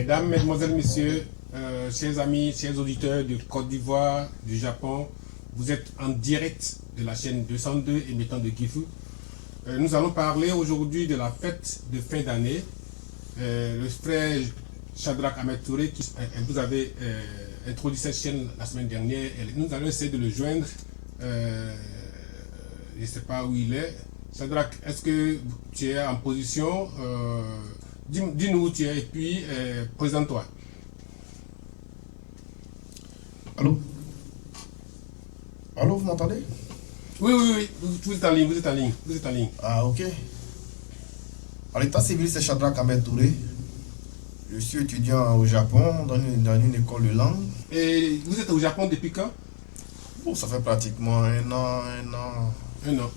Mesdames, Mesdemoiselles, Messieurs, chers amis, chers auditeurs de Côte d'Ivoire, du Japon, vous êtes en direct de la chaîne 202 émettant de Gifu. Nous allons parler aujourd'hui de la fête de fin d'année. Le frère Shadrach Ahmed Touré, qui vous avez introduit cette chaîne la semaine dernière, et nous allons essayer de le joindre. Je ne sais pas où il est. Shadrach, est-ce que tu es en position? Dis-nous où tu es et puis présente-toi. Allô? Allô, vous m'entendez? Oui, vous êtes en ligne, vous êtes en ligne. Ah, ok. À l'état civil, c'est Shadrach Ahmed Touré. Je suis étudiant au Japon, dans une école de langue. Et vous êtes au Japon depuis quand? Bon, ça fait pratiquement un an. Un an.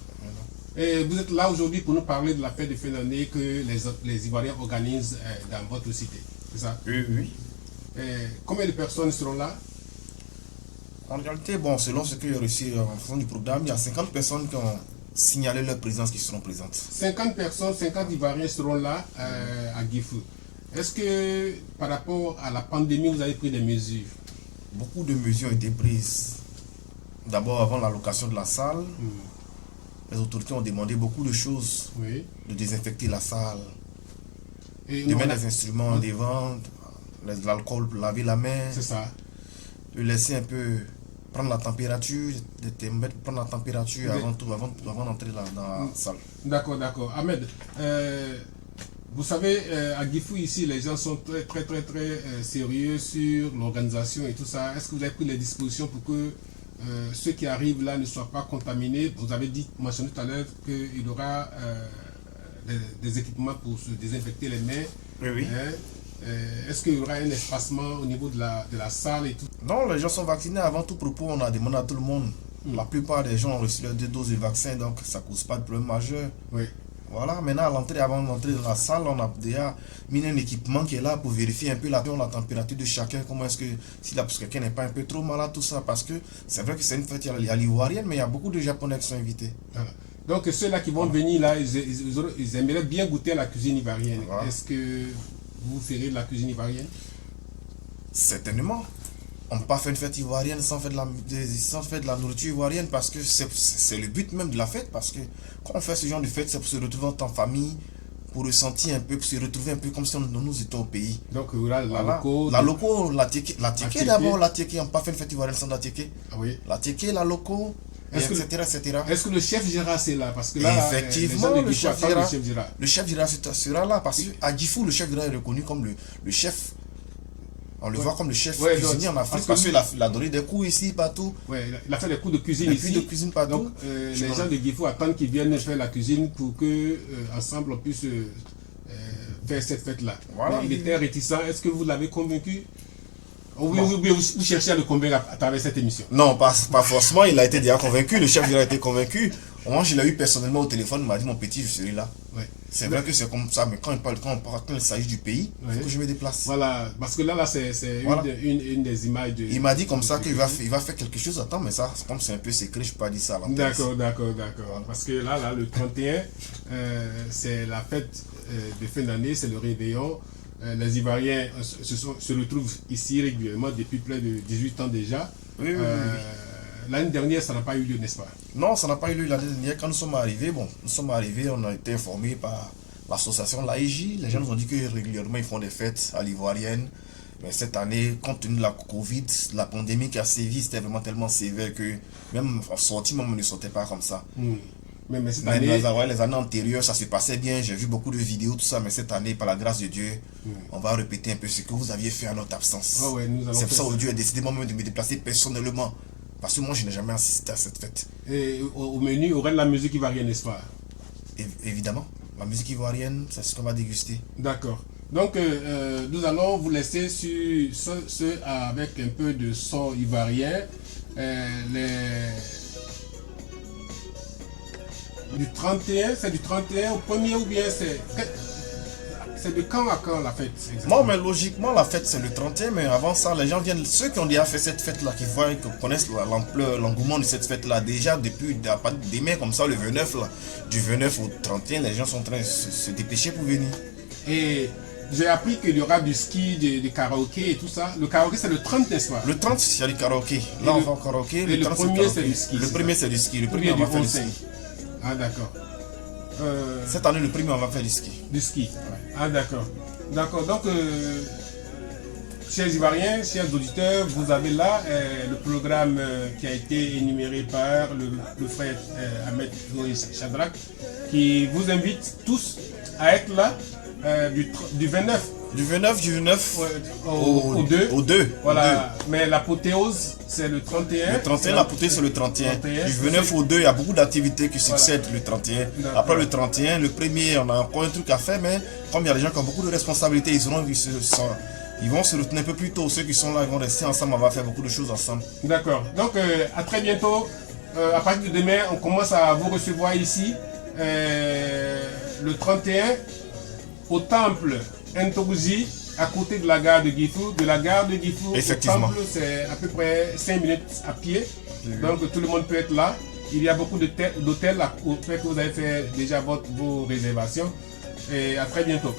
Et vous êtes là aujourd'hui pour nous parler de la fête de fin d'année que les Ivoiriens organisent dans votre cité, c'est ça? Oui. Combien de personnes seront là? En réalité, bon, selon ce que j'ai reçu en fonction du programme, il y a 50 personnes qui ont signalé leur présence qui seront présentes. 50 personnes, 50 Ivoiriens seront là à Gifu. Est-ce que par rapport à la pandémie, vous avez pris des mesures? Beaucoup de mesures ont été prises. D'abord, avant la location de la salle, les autorités ont demandé beaucoup de choses. Oui. De désinfecter la salle, Et de mettre les instruments devant, l'alcool pour laver la main. C'est ça. De laisser un peu prendre la température, prendre la température avant d'entrer dans la salle. D'accord. Ahmed, vous savez, à Gifu ici, les gens sont très sérieux sur l'organisation et tout ça. Est-ce que vous avez pris les dispositions pour que ceux qui arrivent là ne soient pas contaminés? Vous avez mentionné tout à l'heure qu'il y aura des équipements pour se désinfecter les mains. Oui. Est-ce qu'il y aura un espacement au niveau de la salle et tout? Non, les gens sont vaccinés. Avant tout propos, on a demandé à tout le monde. La plupart des gens ont reçu leurs 2 doses de vaccin, donc ça ne cause pas de problème majeur. Oui. Voilà, maintenant à l'entrée, avant d'entrer dans la salle, on a déjà mis un équipement qui est là pour vérifier un peu la température de chacun, comment est-ce que, si parce que quelqu'un n'est pas un peu trop malade, tout ça, parce que c'est vrai que c'est une fête à l'ivoirienne, mais il y a beaucoup de Japonais qui sont invités. Voilà. Donc ceux-là qui vont venir là, ils aimeraient bien goûter à la cuisine ivoirienne. Voilà. Est-ce que vous ferez de la cuisine ivoirienne? Certainement. On ne peut pas faire une fête ivoirienne sans faire de la nourriture ivoirienne, parce que c'est le but même de la fête, parce que quand on fait ce genre de fête, c'est pour se retrouver en famille, pour ressentir un peu, pour se retrouver un peu comme si nous étions au pays. Donc il y aura la tieke d'abord, la tieke, on ne peut pas faire une fête ivoirienne sans la tieke. Ah oui. La tieke, la loco, etc. Est-ce que le chef Gérard c'est là? Parce que là, effectivement, le chef Gérard sera là, parce qu'à Gifu, le chef Gérard est reconnu comme le chef. On le voit comme le chef cuisinier en Afrique, parce qu'il a donné des cours ici, partout. Oui, il a fait des cours de cuisine ici. Partout. Donc, les gens de Gifu attendent qu'ils viennent faire la cuisine pour que ensemble on puisse faire cette fête-là. Voilà, il était réticent. Est-ce que vous l'avez convaincu? Oui, vous cherchez à le convaincre à travers cette émission? Non, pas forcément. Il a été déjà convaincu. Le chef, il a été convaincu. Moi, je l'ai eu personnellement au téléphone. Il m'a dit, mon petit, je serai là. Ouais. C'est vrai que c'est comme ça, mais quand il s'agit du pays, il faut que je me déplace. Voilà, parce que là c'est une des images de... Il m'a dit comme ça qu'il va faire quelque chose. Attends, mais ça, comme c'est un peu secret, je ne peux pas dire ça à l'antenne. D'accord. Parce que là, le 31, c'est la fête de fin d'année, c'est le réveillon. Les Ivoiriens se retrouvent ici régulièrement depuis près de 18 ans déjà. Oui. L'année dernière, ça n'a pas eu lieu, n'est-ce pas? Non, ça n'a pas eu lieu l'année dernière. Quand nous sommes arrivés, on a été informés par l'association l'AEJ. Les gens nous ont dit que régulièrement, ils font des fêtes à l'ivoirienne. Mais cette année, compte tenu de la Covid, la pandémie qui a sévi, c'était vraiment tellement sévère que même en sortie, on ne sortait pas comme ça. Mais cette année... les années antérieures, ça se passait bien. J'ai vu beaucoup de vidéos, tout ça. Mais cette année, par la grâce de Dieu, on va répéter un peu ce que vous aviez fait à notre absence. C'est pour ça que Dieu a décidé moi-même de me déplacer personnellement. Parce que moi, je n'ai jamais assisté à cette fête. Et au menu, il y aura de la musique ivoirienne, n'est-ce pas? Évidemment. La musique ivoirienne, c'est ce qu'on va déguster. D'accord. Donc, nous allons vous laisser sur ce avec un peu de son ivoirien. Du 31, c'est du 31 au 1er ou bien c'est de quand à quand la fête? Non, mais logiquement, la fête c'est le 31, mais avant ça, les gens viennent, ceux qui ont déjà fait cette fête-là, qui connaissent l'ampleur, l'engouement de cette fête-là, déjà depuis demain comme ça, le 29, là, du 29 au 31, les gens sont en train de se dépêcher pour venir. Et j'ai appris qu'il y aura du ski, du karaoké et tout ça. Le karaoké, c'est le 30, n'est-ce pas? Le 30, c'est du karaoké. Là, on va au karaoké. Et le 30, premier, c'est du ski. Le premier, c'est du ski. Le premier, Ou on bien va du faire du conseil. ski. Ah, d'accord. Cette année, le premier, on va faire du ski. Du ski. Ah, d'accord. D'accord. Donc, chers Ivoiriens, chers auditeurs, vous avez là le programme qui a été énuméré par le frère Ahmed Zoé Chadrak, qui vous invite tous à être là du 29. Du 29 au 2. Au 2. Voilà. Mais l'apothéose, c'est le 31. Le 31, l'apothéose, c'est le 31. 31. Du 29 au 2, il y a beaucoup d'activités qui succèdent le 31. Après le 31, le premier, on a encore un truc à faire, mais comme il y a des gens qui ont beaucoup de responsabilités, ils vont se retenir un peu plus tôt. Ceux qui sont là, ils vont rester ensemble, on va faire beaucoup de choses ensemble. D'accord. Donc, à très bientôt. À partir de demain, on commence à vous recevoir ici. Le 31, au temple Ntogouzi, à côté de la gare de Guifou. De la gare de Guifou au temple, c'est à peu près 5 minutes à pied. Donc, tout le monde peut être là. Il y a beaucoup d'hôtels que vous avez fait déjà vos réservations. Et à très bientôt.